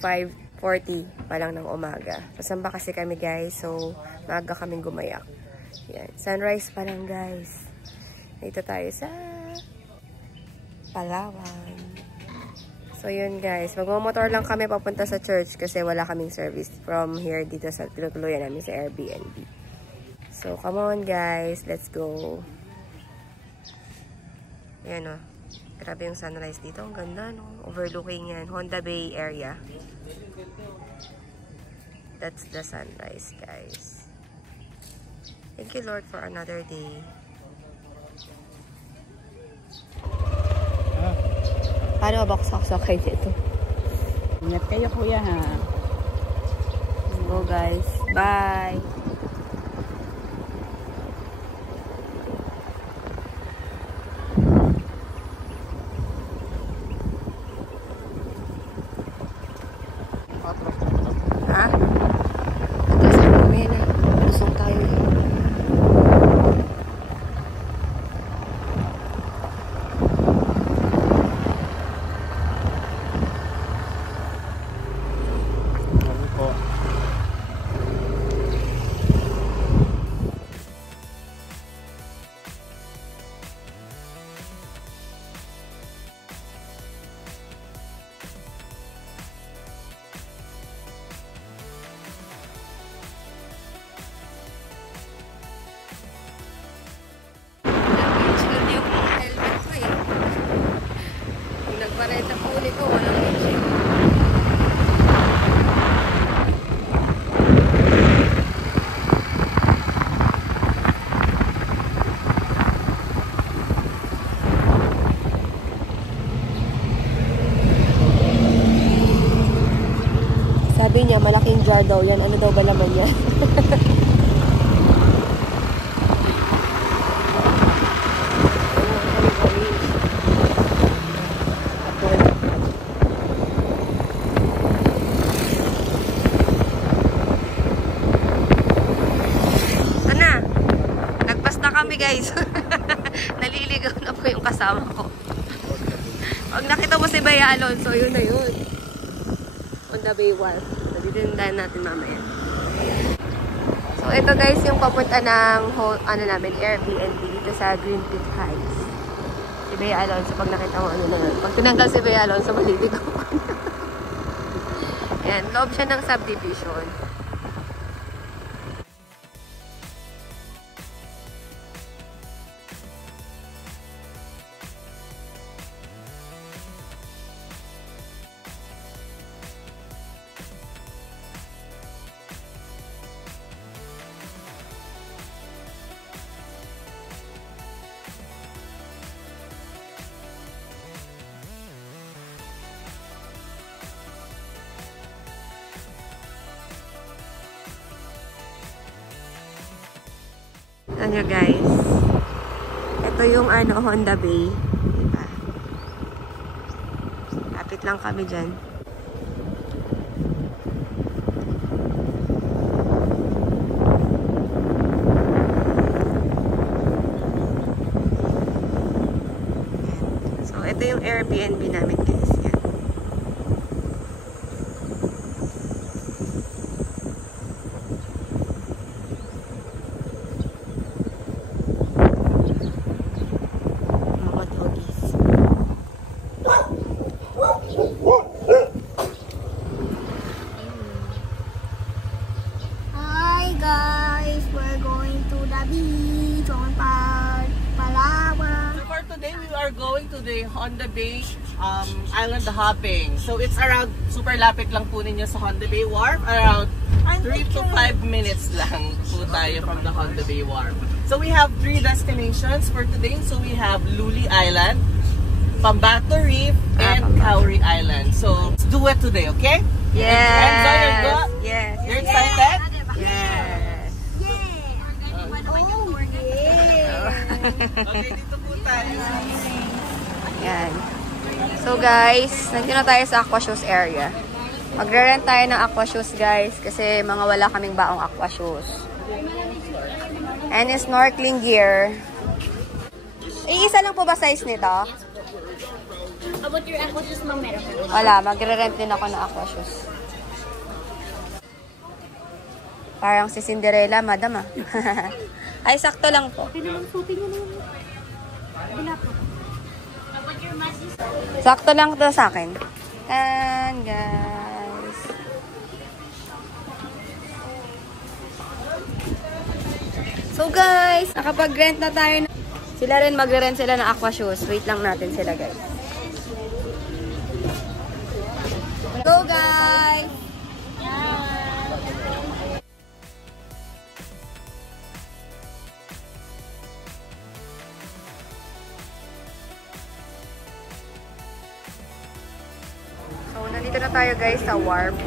5:40 pa lang ng umaga. Sasamba kasi kami guys, so maaga kaming gumayak. Yan. Sunrise pa lang guys. Dito tayo sa Palawan. So yun guys, magmamotor lang kami papunta sa church kasi wala kaming service from here dito sa tinutuluyan namin sa Airbnb. So come on guys, let's go. Ayan o. Grabe yung sunrise dito. Ang ganda no. Overlooking yan. Honda Bay area. That's the sunrise guys. Thank you Lord for another day. Paano mabaksak kayo dito? Ingat kayo kuya ha. Let's go guys. Bye! Ha? Ito sa kami na. Lusong tayo eh. Nagparenta po ulit ko, walang engine. Sabi niya, malaking jar daw yan. Ano daw ba laman yan? Guys, naliligaw na po yung kasama ko. Pag nakita mo si Bea Alonso, yun na yun. On the Bay Wharf. Naditindahan natin mamaya. So, ito guys, yung papunta ng namin, Airbnb dito sa Green Peak Heights. Si Bea Alonso, pag nakita mo, ano na yun. Pag tinanggal si Bea Alonso, maliligaw ko. Ayan, loob siya ng subdivision. Ano guys, ito yung Honda Bay, diba? Kapit lang kami dyan. So ito yung Airbnb namin guys. Yan. Honda Bay island hopping. So it's around, super lapit lang po ninyo sa Honda Bay Wharf. Around 3 to 5 minutes lang po tayo from the Honda Bay Wharf. So we have 3 destinations for today. So we have Luli Island, Pambato Reef, and Cowrie Island. So let's do it today, okay? Yes! Yes! You're excited? Yes! Okay, dito po tayo. Yan. So guys, nandito na tayo sa aqua shoes area. Magre-rent tayo ng aqua shoes guys kasi mga wala kaming baong aqua shoes. And snorkeling gear. Isa lang po ba size nito? How about your aqua shoes, ma'am? Meron ka? Wala, magre-rent din ako ng aqua shoes. Parang si Cinderella, madam ah. Ay, sakto lang po. Okay naman, suotin nyo na yun. Wala po. How about your mask? Sakto lang to sa akin. And guys. So guys, nakapag-rent na tayo. Sila rin magre-rent sila ng aqua shoes. Wait lang natin sila guys. Go guys! So, nandito na tayo guys sa Warp.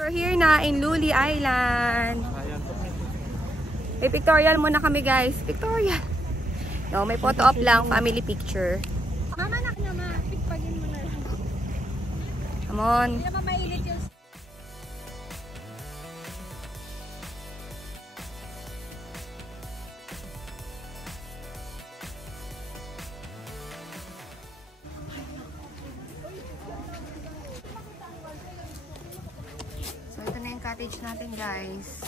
We're here na in Luli Island. May pictorial muna kami guys. Pictorial. No, may photo op lang. Family picture. Mama, nak na ma. Pigpagin mo na lang. Come on. Hindi naman mailit yung... So, ito na yung cottage natin guys.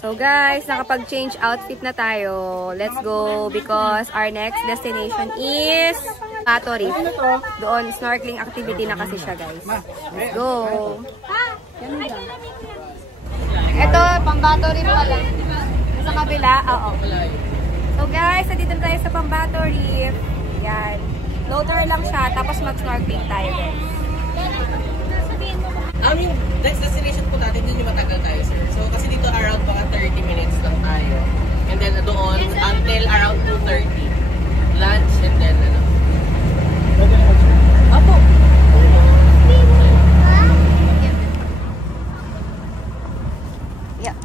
So guys, nakapag-change outfit na tayo. Let's go because our next destination is Bato Reef. Doon, snorkeling activity na kasi siya guys. Let's go! Ito, pang-Bato Reef pala. Sa kabila, oo. So guys, nandito tayo sa pang-Bato Reef. Yan. Floater lang siya, tapos mag-snorkeling tayo guys. Yung next destination po natin, dun yung matagal tayo, sir. So, kasi dito around mga 30 minutes lang tayo. And then doon, until around 2:30. Lunch, and then, ano. Apo! Yeah.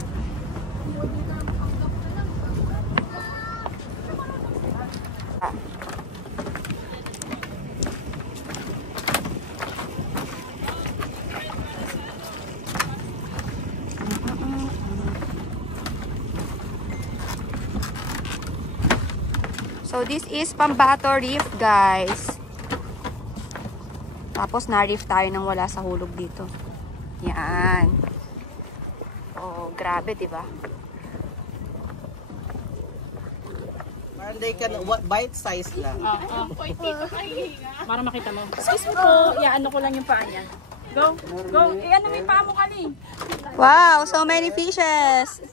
So, this is Pambato Reef, guys. Tapos, na-reef tayo nang wala sa hulog dito. Yan. Grabe, di ba? Parang they can, bite size lang. Para makita mo. Excuse mo po, iaano ko lang yung paa niya. Go, go. Iano mo yung paa mo, Kali. Wow, so many fishes.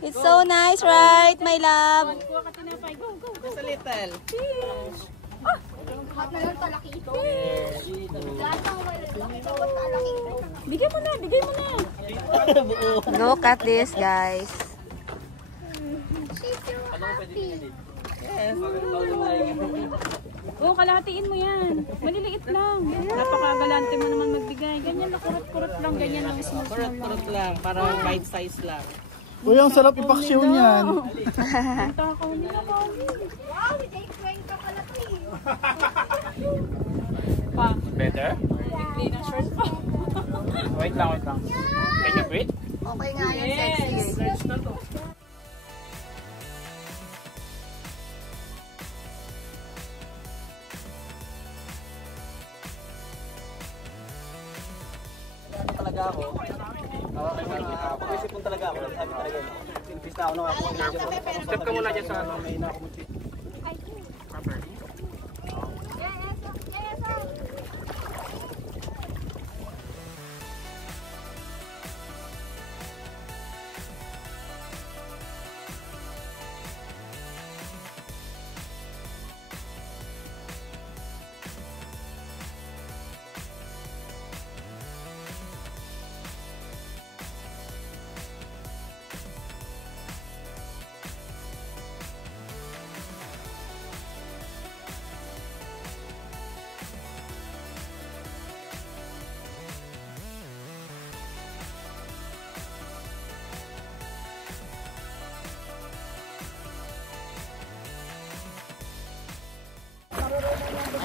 It's so nice, right, my love? Kuha ka tinapay. Go, go. Just a little. Bigay mo na, bigay mo na. Look at this, guys. Oo, kalahatiin mo yan. Maliliit lang. Napakagalante mo naman magbigay. Ganyan na kurot-kurot lang. Ganyan lang small lang. Kurot-kurot lang, parang bite size lang. Uy, ang sarap ipaksyon yan. Takaw nila, Kali. Wow, they crank ka pala Pa. Better? Hindi na short pa. Wait lang, wait lang. Can you breathe? Okay nga yan, sexy. Talaga ako. Pag-isip ko talaga ako. Sabi talaga. Pista ako nung ako. Step ka muna dyan sa ano. May na ako.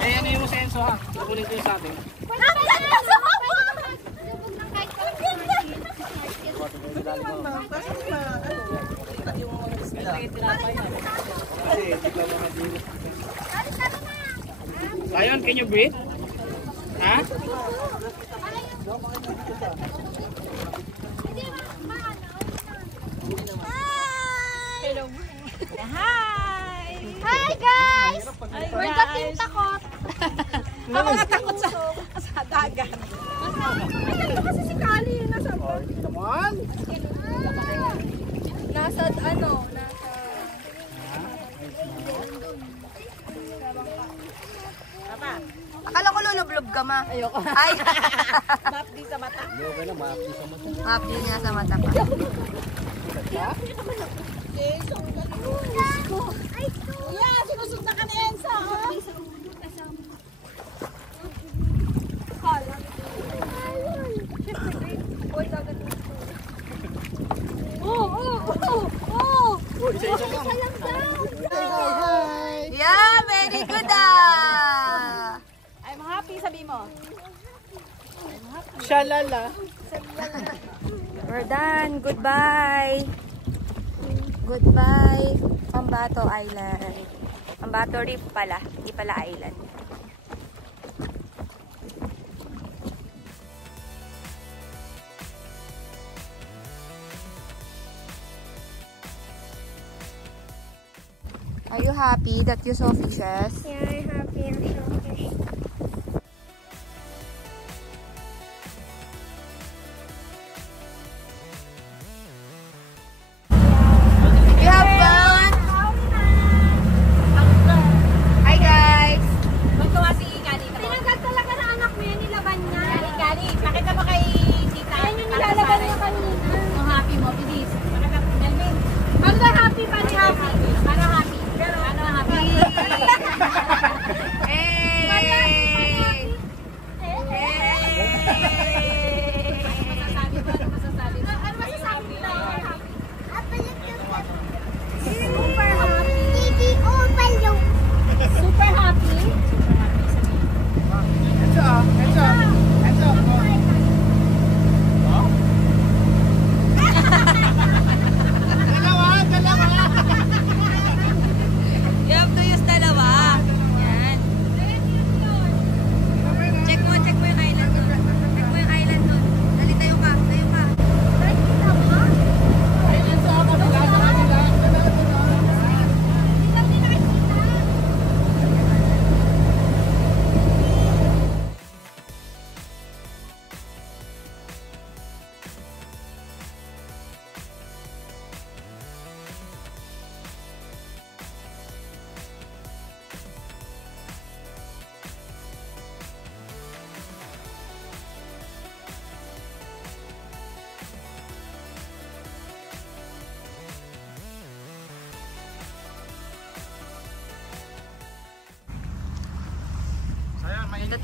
Eh, ano yung senso ha? Nakunin ko yung sa atin. Lion, can you breathe? Ha? Hi guys! We're the team takot. Ang mga takot sa dagat. Ito kasi si Kali nasa Naman! nasa ano, Akala ko lulublob ka, ma. Ayoko. Ay. Map di sa mata. Map din niya sa mata pa. Yeah, sinusundan ka ni Ensa. Yeah, very good ah. I'm happy, sabi mo. Shalala. We're done. Goodbye. Goodbye, Ambato Island. Ambato Reef pala. Hindi pala island. Are you happy that you saw fishes? Yeah, I'm happy I'm shellfish. You have fun? Hi guys! Magkawa si Kali. Tinagal talaga na anak mo yan, nilaban niya. Kali, pakita mo kay Tita. Yan yung nilalaban niya kanina. Ang happy mo, bilis. Pakita mo, Melvin. Paano na happy? Paano happy? Para happy. Ano happy? Hey!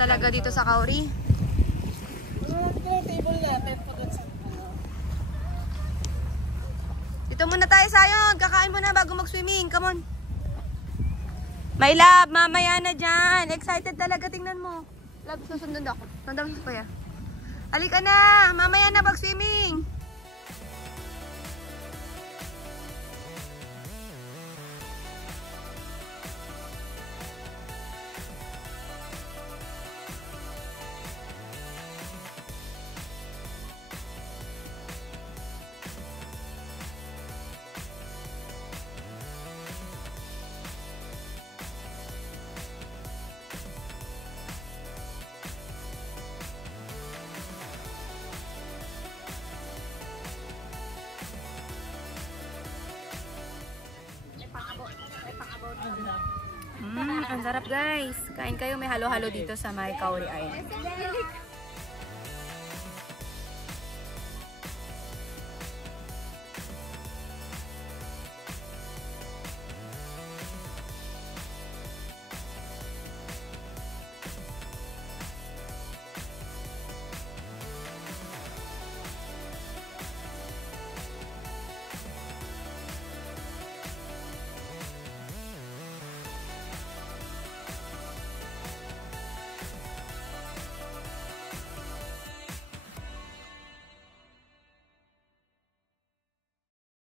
talaga dito sa Kauri. Table natin po dun sa Dito muna tayo, Sayon. Kakain muna bago mag-swimming. Come on. My love, mamaya na dyan. Excited talaga, tingnan mo. Love, susundan ako. Sundan ko kaya. Halika na, mamaya na mag-swimming. Ang sarap guys. Kain kayo, may halo-halo dito sa may Kauri Island.